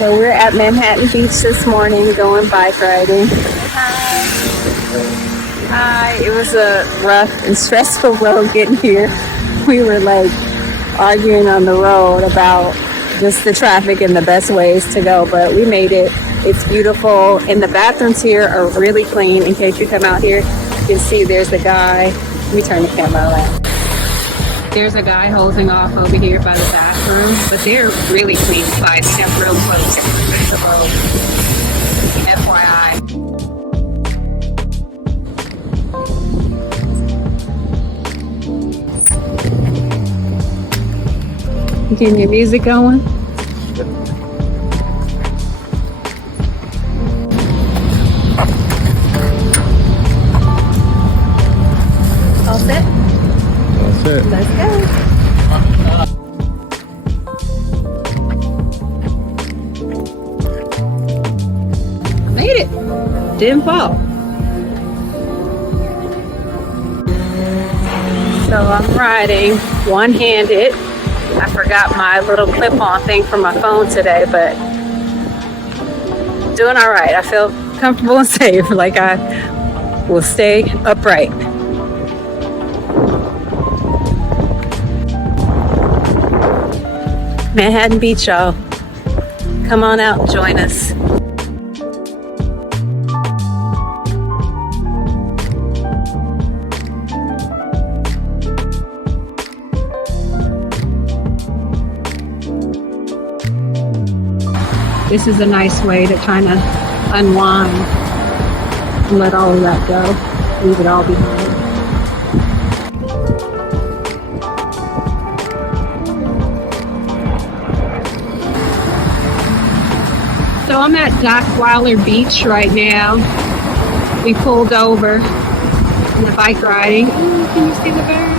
So we're at Manhattan Beach this morning going bike riding. Hi. It was a rough and stressful road getting here. We were like arguing on the road about just the traffic and the best ways to go, but we made it. It's beautiful, and the bathrooms here are really clean. In case you come out here, you can see there's a guy. Let me turn the camera around. There's a guy hosing off over here by the bathroom, but they're really clean inside. Step real close to the road. FYI. Getting your music going? All set? That's it. Let's go. Made it. Didn't fall. So I'm riding one-handed. I forgot my little clip-on thing for my phone today, but doing all right. I feel comfortable and safe. Like I will stay upright. Manhattan Beach, y'all. Come on out and join us. This is a nice way to kind of unwind and let all of that go. Leave it all behind. So I'm at Dockweiler Beach right now. We pulled over in the bike riding. Ooh, can you see the birds?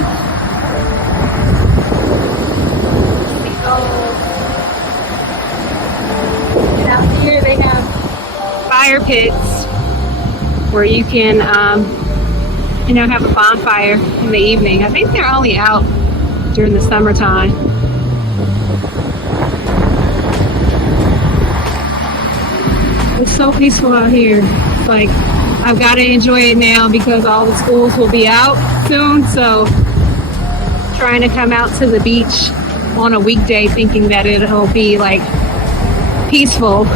And out here they have fire pits where you can, have a bonfire in the evening. I think they're only out during the summertime. It's so peaceful out here. It's like I've got to enjoy it now because all the schools will be out soon. So trying to come out to the beach on a weekday thinking that it'll be like peaceful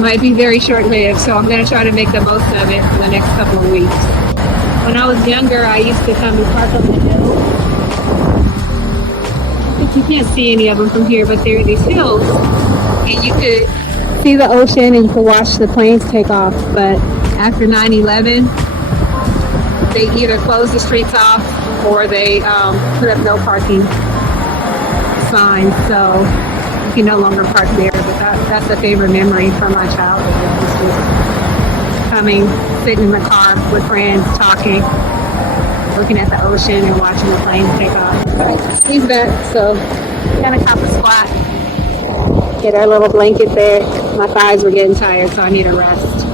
might be very short-lived. So I'm going to try to make the most of it for the next couple of weeks. When I was younger, I used to come and park on the hill. You can't see any of them from here, but there are these hills and you could see the ocean and you can watch the planes take off. But after 9/11, they either closed the streets off or they put up no parking signs, so you can no longer park there. But that's a favorite memory from my childhood. It's just coming, sitting in the car with friends, talking, looking at the ocean and watching the planes take off. All right, he's back, so gonna cop a squat. Get our little blanket there. My thighs were getting tired, so I need a rest.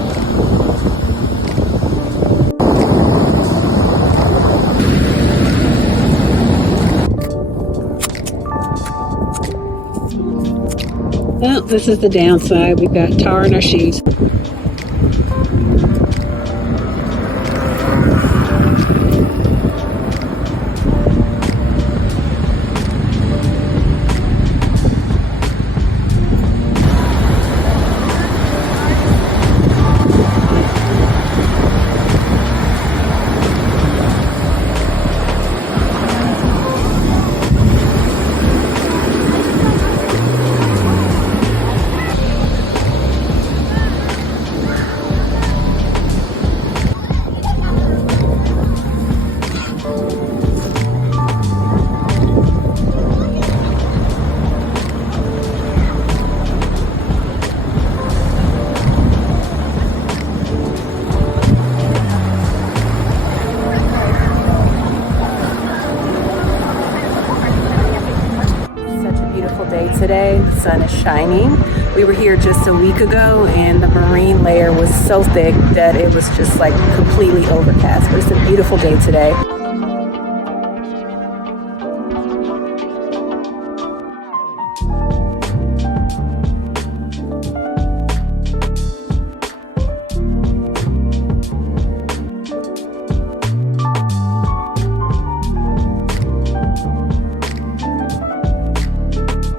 Well, this is the downside. We've got tar in our shoes. Today, the sun is shining. We were here just a week ago and the marine layer was so thick that it was just like completely overcast, but it's a beautiful day today.